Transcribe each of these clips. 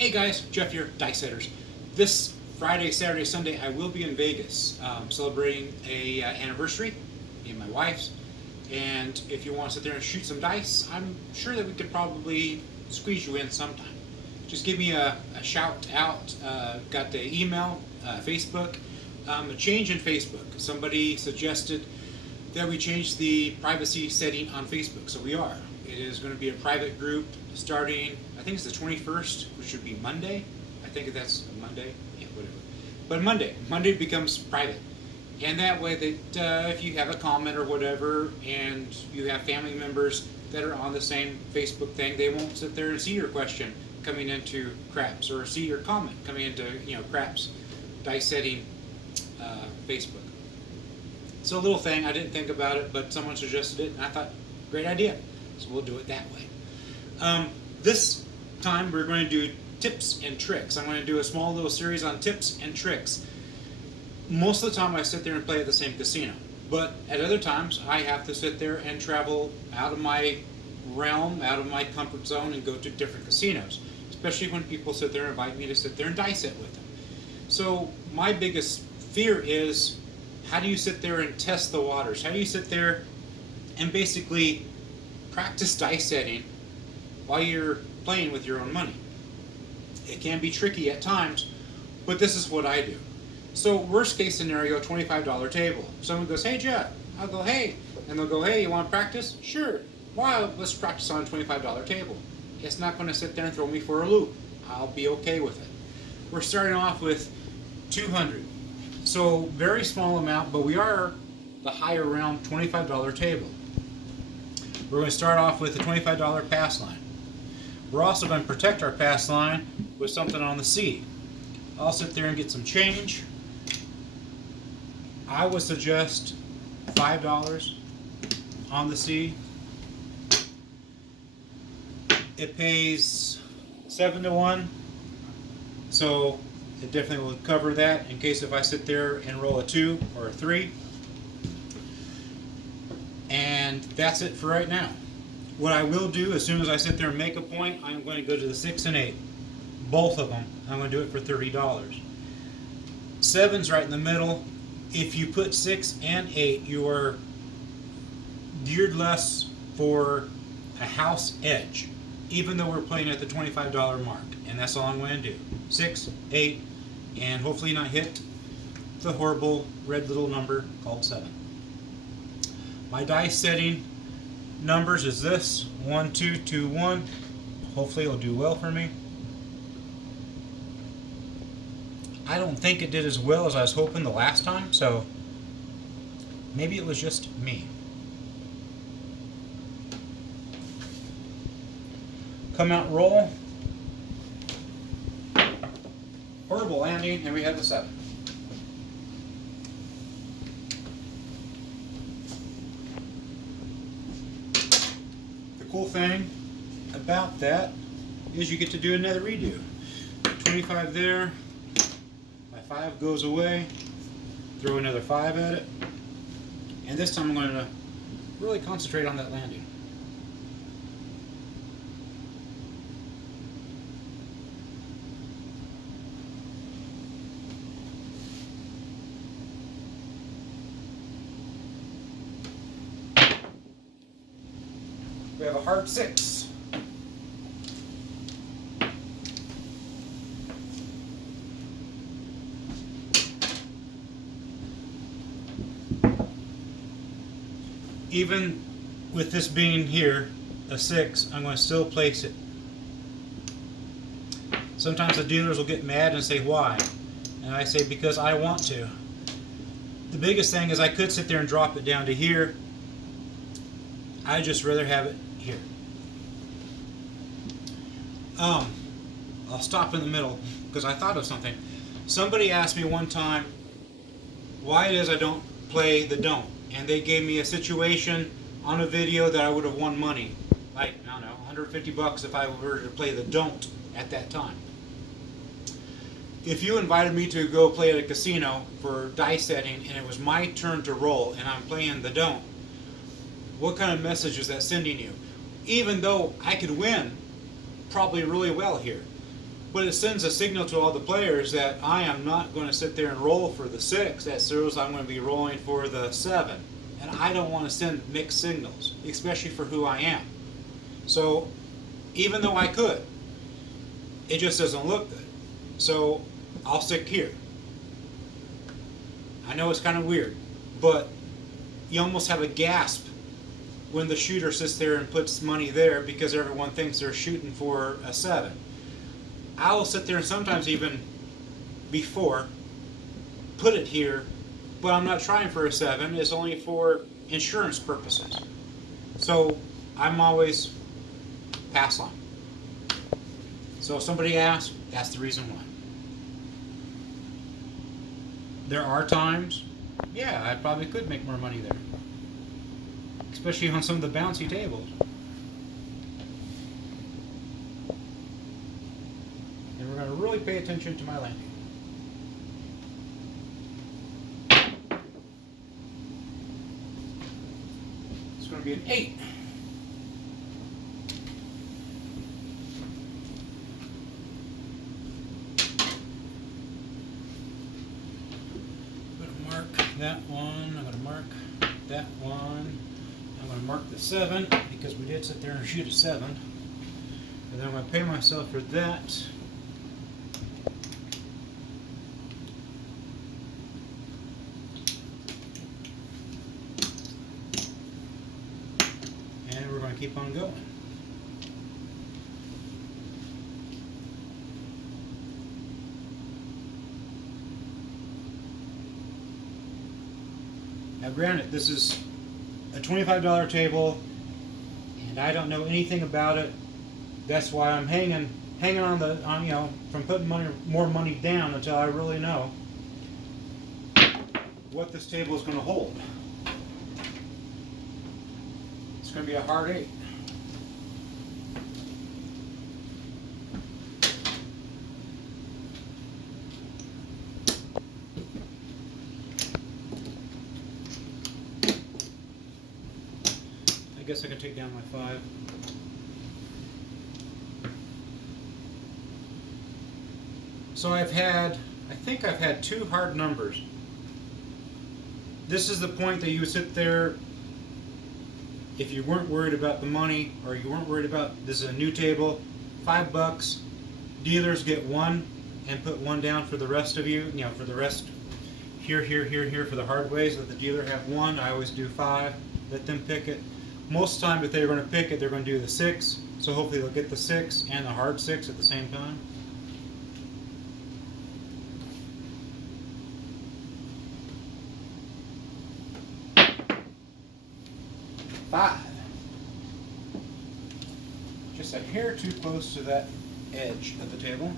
Hey guys, Jeff here, Dice Setters. This Friday, Saturday, Sunday, I will be in Vegas celebrating a anniversary, me and my wife's. And if you want to sit there and shoot some dice, I'm sure that we could probably squeeze you in sometime. Just give me a shout out. Got the email, Facebook. A change in Facebook. Somebody suggested that we change the privacy setting on Facebook, so we are. It is going to be a private group starting, I think it's the 21st, which would be Monday. I think that's a Monday. Yeah, whatever. But Monday becomes private. And that way that if you have a comment or whatever and you have family members that are on the same Facebook thing, they won't sit there and see your question coming into Craps or see your comment coming into, Craps dice setting Facebook. It's a little thing, I didn't think about it, but someone suggested it and I thought, great idea. So we'll do it that way. This time we're going to do tips and tricks. I'm going to do a small little series on tips and tricks. Most of the time I sit there and play at the same casino, but at other times I have to sit there and travel out of my realm, out of my comfort zone, and go to different casinos, especially when people sit there and invite me to sit there and dice it with them. So my biggest fear is, how do you sit there and test the waters? How do you sit there and basically practice dice setting while you're playing with your own money? It can be tricky at times, but this is what I do. So worst case scenario, $25 table. Someone goes, hey Jeff. I'll go, hey. And they'll go, hey, you want to practice? Sure. Wow, let's practice on a $25 table. It's not going to sit there and throw me for a loop. I'll be okay with it. We're starting off with 200. So very small amount, but we are the higher round $25 table. We're going to start off with a $25 pass line. We're also going to protect our pass line with something on the C. I'll sit there and get some change. I would suggest $5 on the C. It pays 7 to 1, so it definitely will cover that in case if I sit there and roll a 2 or a 3. And that's it for right now. What I will do as soon as I sit there and make a point, I'm going to go to the 6 and 8. Both of them. I'm going to do it for $30. 7's right in the middle. If you put 6 and 8, you are geared less for a house edge, even though we're playing at the $25 mark. And that's all I'm going to do. 6, 8, and hopefully not hit the horrible red little number called 7. My dice setting numbers is this: 1, 2, 2, 1. Hopefully it'll do well for me. I don't think it did as well as I was hoping the last time, so maybe it was just me. Come out, roll. Horrible landing, and we have the 7. The cool thing about that is you get to do another redo. 25 there. My 5 goes away. Throw another 5 at it. And this time I'm going to really concentrate on that landing. We have a hard 6. Even with this being here, a 6, I'm going to still place it. Sometimes the dealers will get mad and say, why? And I say, because I want to. The biggest thing is I could sit there and drop it down to here. I'd just rather have it here. I'll stop in the middle because I thought of something. Somebody asked me one time why it is I don't play the don't. And they gave me a situation on a video that I would have won money. Like, I don't know, 150 bucks if I were to play the don't at that time. If you invited me to go play at a casino for dice setting and it was my turn to roll and I'm playing the don't, what kind of message is that sending you? Even though I could win probably really well here, But it sends a signal to all the players that I am not going to sit there and roll for the 6. That shows I'm going to be rolling for the 7. And I don't want to send mixed signals, especially for who I am. So even though I could, it just doesn't look good. So I'll stick here. I know it's kind of weird, but you almost have a gasp when the shooter sits there and puts money there because everyone thinks they're shooting for a 7. I will sit there and sometimes even before put it here, but I'm not trying for a 7. It's only for insurance purposes. So I'm always pass line. So if somebody asks, that's the reason why. There are times, yeah, I probably could make more money there, especially on some of the bouncy tables. And we're going to really pay attention to my landing. It's going to be an 8. That one, I'm going to mark that one, I'm going to mark the 7 because we did sit there and shoot a 7, and then I'm going to pay myself for that. And we're going to keep on going. Now granted, this is a $25 table, and I don't know anything about it. That's why I'm hanging on you know, from putting more money down until I really know what this table is going to hold. It's going to be a hard 8. I guess I can take down my 5. So I think I've had 2 hard numbers. This is the point that you would sit there, if you weren't worried about the money, or you weren't worried about, this is a new table, $5, dealers get 1 and put 1 down for the rest of you, for the rest, here, for the hard ways, let the dealer have 1, I always do 5, let them pick it. Most of the time, if they're going to pick it, they're going to do the 6, so hopefully they'll get the 6 and the hard 6 at the same time. Just a hair too close to that edge of the table.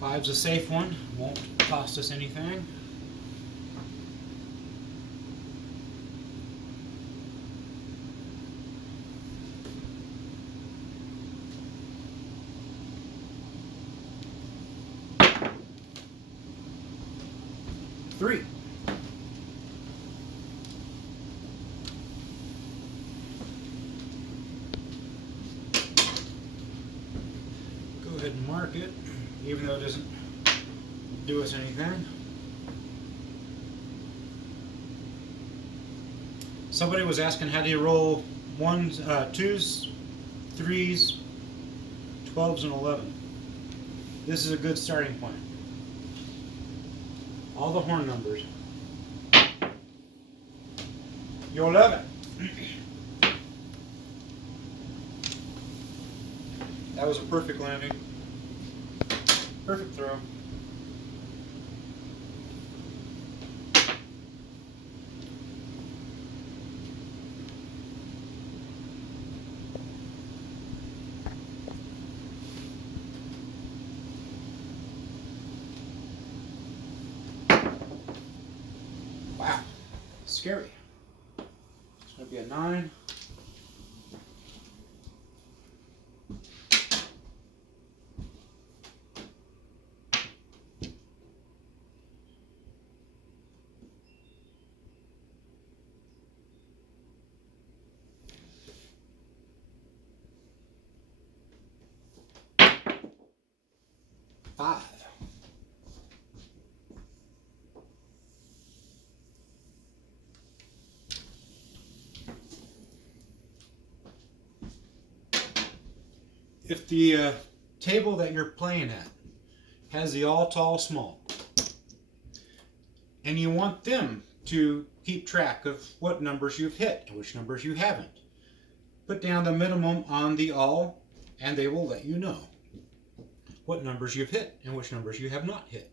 5's a safe one, won't cost us anything. Three. Go ahead and mark it, even though it doesn't do us anything. Somebody was asking, how do you roll 1s, 2s, 3s, 12s, and 11? This is a good starting point. All the horn numbers. Your 11. That was a perfect landing. Perfect throw. Wow, scary. It's going to be a 9. 5. If the table that you're playing at has the all tall small, and you want them to keep track of what numbers you've hit and which numbers you haven't, put down the minimum on the all, and they will let you know what numbers you've hit and which numbers you have not hit.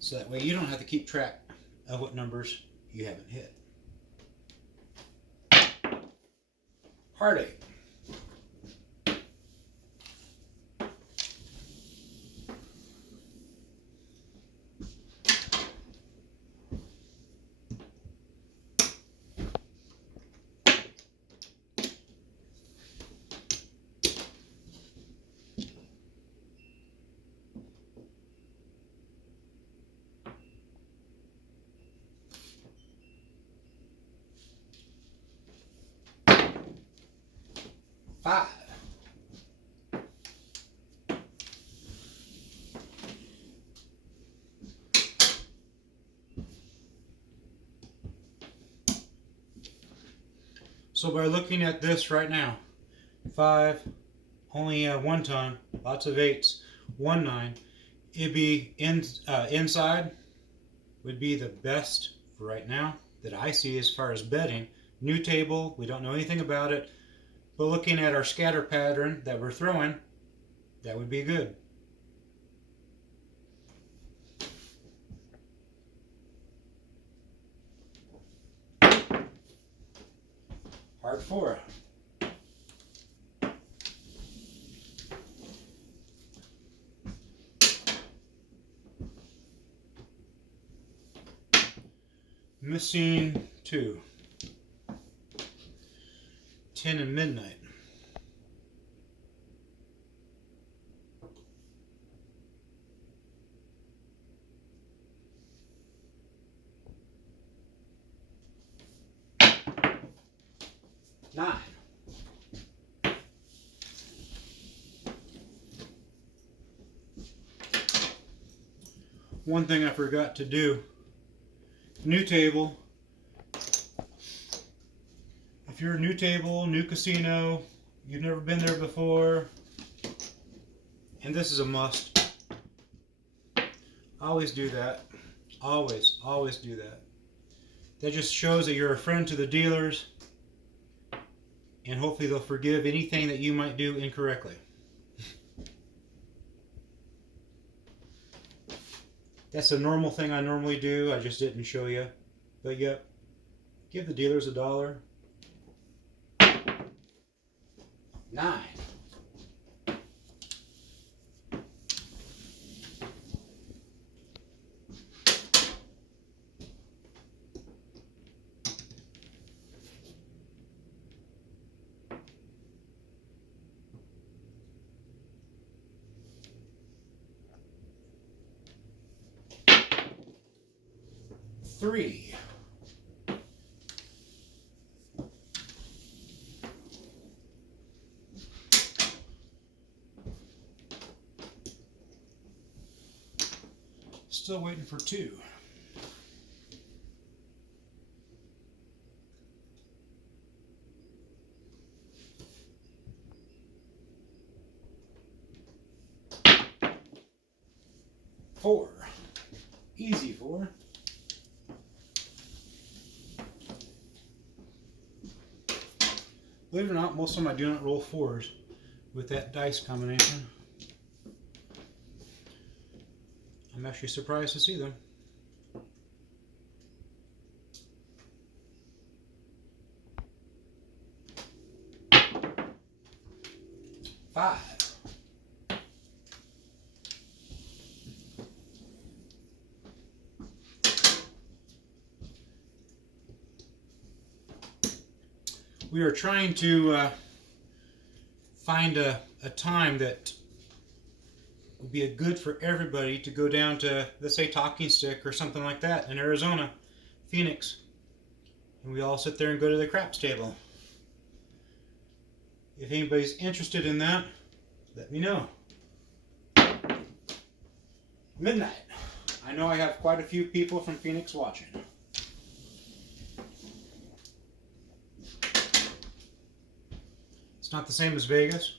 So that way you don't have to keep track of what numbers you haven't hit. Heartache. Five. So by looking at this right now, 5, only one ton, lots of 8s, 1 9, it'd be inside would be the best for right now that I see as far as betting. New table, we don't know anything about it, but looking at our scatter pattern that we're throwing, that would be good. Hard 4. Missing 2. 10 and midnight. Nine. One thing I forgot to do, new table. If you're a new table, new casino, you've never been there before, and this is a must, always do that. Always do that. That just shows that you're a friend to the dealers, and hopefully they'll forgive anything that you might do incorrectly. That's a normal thing I normally do. I just didn't show you. But yep, give the dealers $1. 9. Three. Still waiting for 2. Four. Easy 4. Believe it or not, most of them I do not roll 4s with that dice combination. I'm actually surprised to see them. 5. We are trying to find a time that would be good for everybody to go down to, let's say, Talking Stick or something like that in Arizona, Phoenix, and we all sit there and go to the craps table. if anybody's interested in that, let me know. Midnight. I know I have quite a few people from Phoenix watching. It's not the same as Vegas.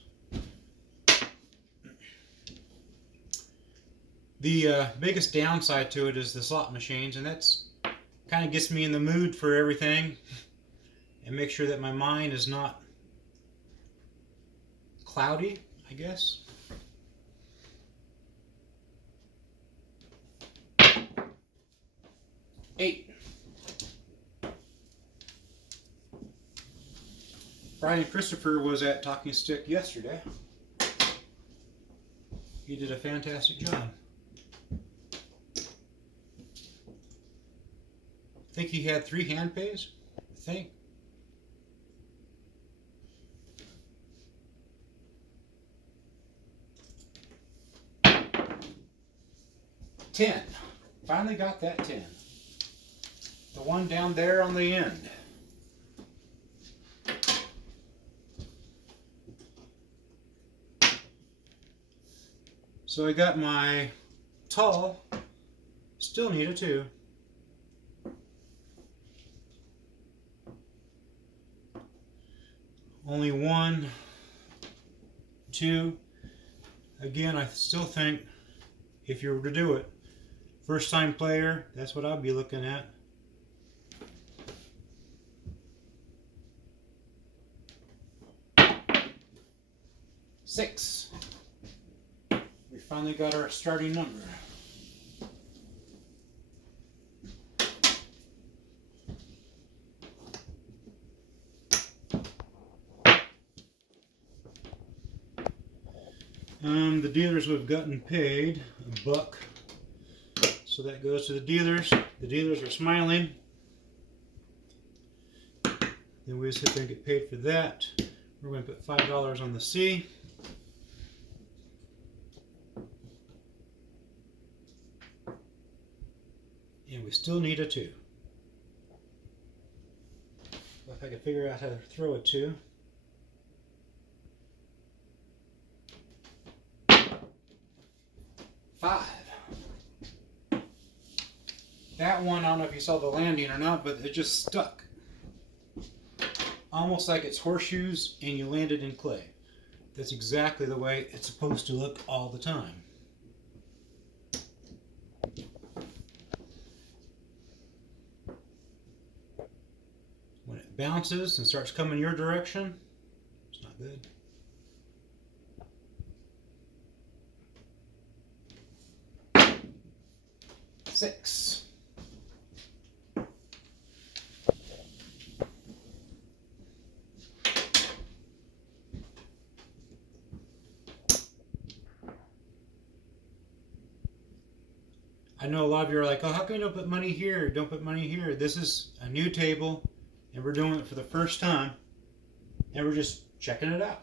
The biggest downside to it is the slot machines, and that's kind of gets me in the mood for everything and make sure that my mind is not cloudy, I guess. Eight. Brian Christopher was at Talking Stick yesterday. He did a fantastic job. I think he had 3 hand pays, I think. 10. Finally got that 10. The one down there on the end. So I got my tall, still need a 2. Only 1, 2. Again, I still think if you were to do it, first time player, that's what I'd be looking at. Six. We finally got our starting number. The dealers we've gotten paid $1. So that goes to the dealers. The dealers are smiling. Then we just sit there and get paid for that. We're going to put $5 on the C. And we still need a 2. If I can figure out how to throw a 2. Five. That one, I don't know if you saw the landing or not, but it just stuck. Almost like it's horseshoes and you landed in clay. That's exactly the way it's supposed to look all the time. When it bounces and starts coming your direction, it's not good. Six. I know a lot of you are like, oh, how come you don't put money here? Don't put money here. This is a new table, and we're doing it for the first time, and we're just checking it out.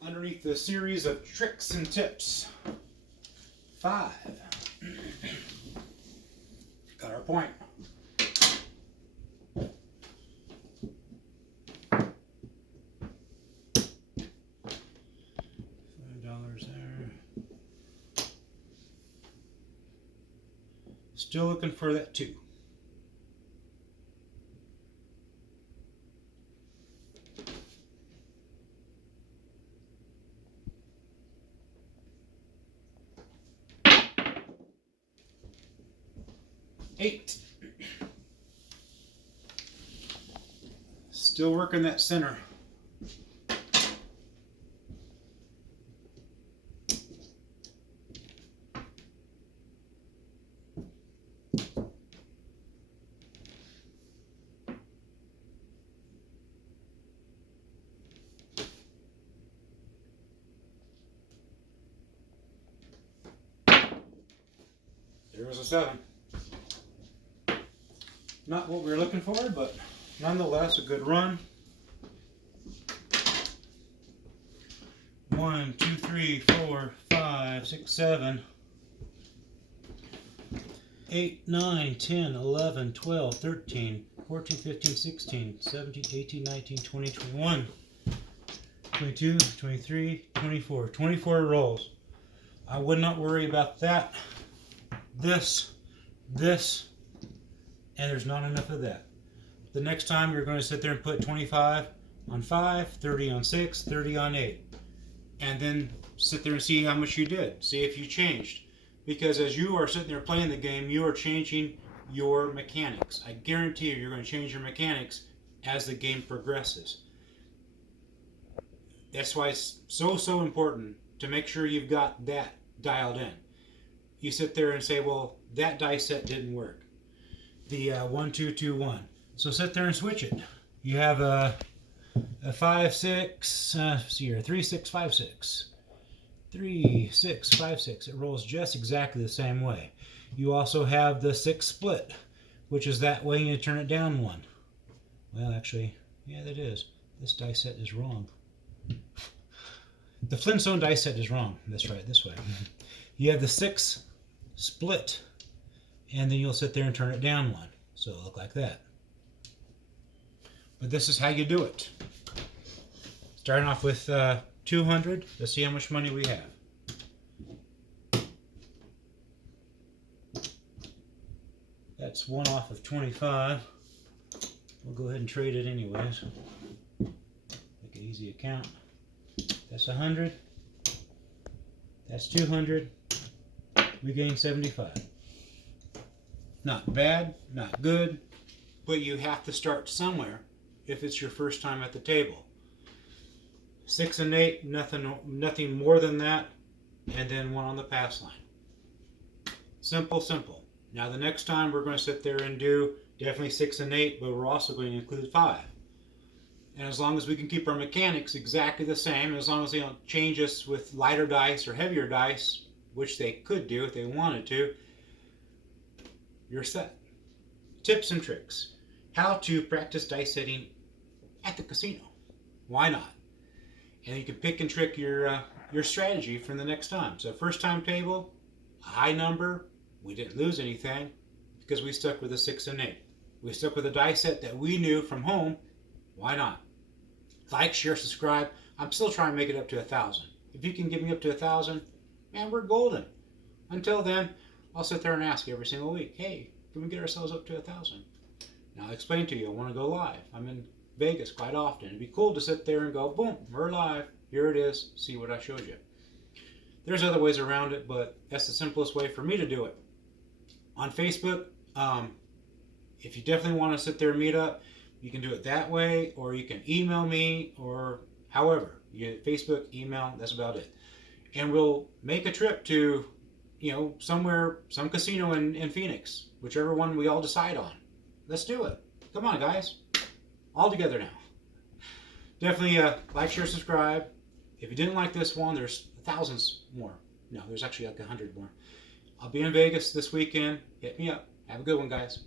Underneath the series of tricks and tips. 5. Got our point. $5 there. Still looking for that 2. $8. Still working that center. There was a 7. Not what we were looking for, but nonetheless a good run. 1, 2, 3, 4, 5, 6, 7, 8, 9, 10, 11, 12, 13, 14, 15, 16, 17, 18, 19, 20, 21, 22, 23, 24. 24 rolls. I would not worry about that. This, and there's not enough of that. The next time you're going to sit there and put 25 on 5, 30 on 6, 30 on 8. And then sit there and see how much you did. See if you changed. Because as you are sitting there playing the game, you are changing your mechanics. I guarantee you're going to change your mechanics as the game progresses. That's why it's so important to make sure you've got that dialed in. You sit there and say, well, that dice set didn't work. The 1, 2, 2, 1. So sit there and switch it. You have a 5, 6, see here, 3, 6, 5, 6. 3, 6, 5, 6. It rolls just exactly the same way. You also have the 6 split, which is that way you turn it down 1. Well, actually, yeah, that is. This dice set is wrong. The Flintstone dice set is wrong. That's right, this way. You have the 6 split, and then you'll sit there and turn it down 1. So it'll look like that. But this is how you do it. Starting off with 200. Let's see how much money we have. That's 1 off of 25. We'll go ahead and trade it anyways. Make it easy to count. That's 100. That's 200. We gain 75. Not bad, not good, but you have to start somewhere if it's your first time at the table. 6 and 8, nothing more than that, and then 1 on the pass line. Simple, simple. Now the next time we're going to sit there and do definitely 6 and 8, but we're also going to include 5. And as long as we can keep our mechanics exactly the same, as long as they don't change us with lighter dice or heavier dice, which they could do if they wanted to, you're set. Tips and tricks. How to practice dice setting at the casino. Why not? And you can pick and trick your strategy for the next time. So first time table, a high number, we didn't lose anything because we stuck with a 6 and 8. We stuck with a dice set that we knew from home. Why not? Like, share, subscribe. I'm still trying to make it up to 1,000. If you can get me up to 1,000, man, we're golden. Until then, I'll sit there and ask every single week, hey, can we get ourselves up to 1,000? Now I'll explain to you, I want to go live. I'm in Vegas quite often. It'd be cool to sit there and go, boom, we're live. Here it is. See what I showed you. There's other ways around it, but that's the simplest way for me to do it. On Facebook, if you definitely want to sit there and meet up, you can do it that way, or you can email me, or however. You get Facebook, email, that's about it. And we'll make a trip to, somewhere, some casino in Phoenix, whichever one we all decide on. Let's do it. Come on, guys. All together now. Definitely like, share, subscribe. If you didn't like this one, there's thousands more. No, there's actually like 100 more. I'll be in Vegas this weekend. Hit me up. Have a good one, guys.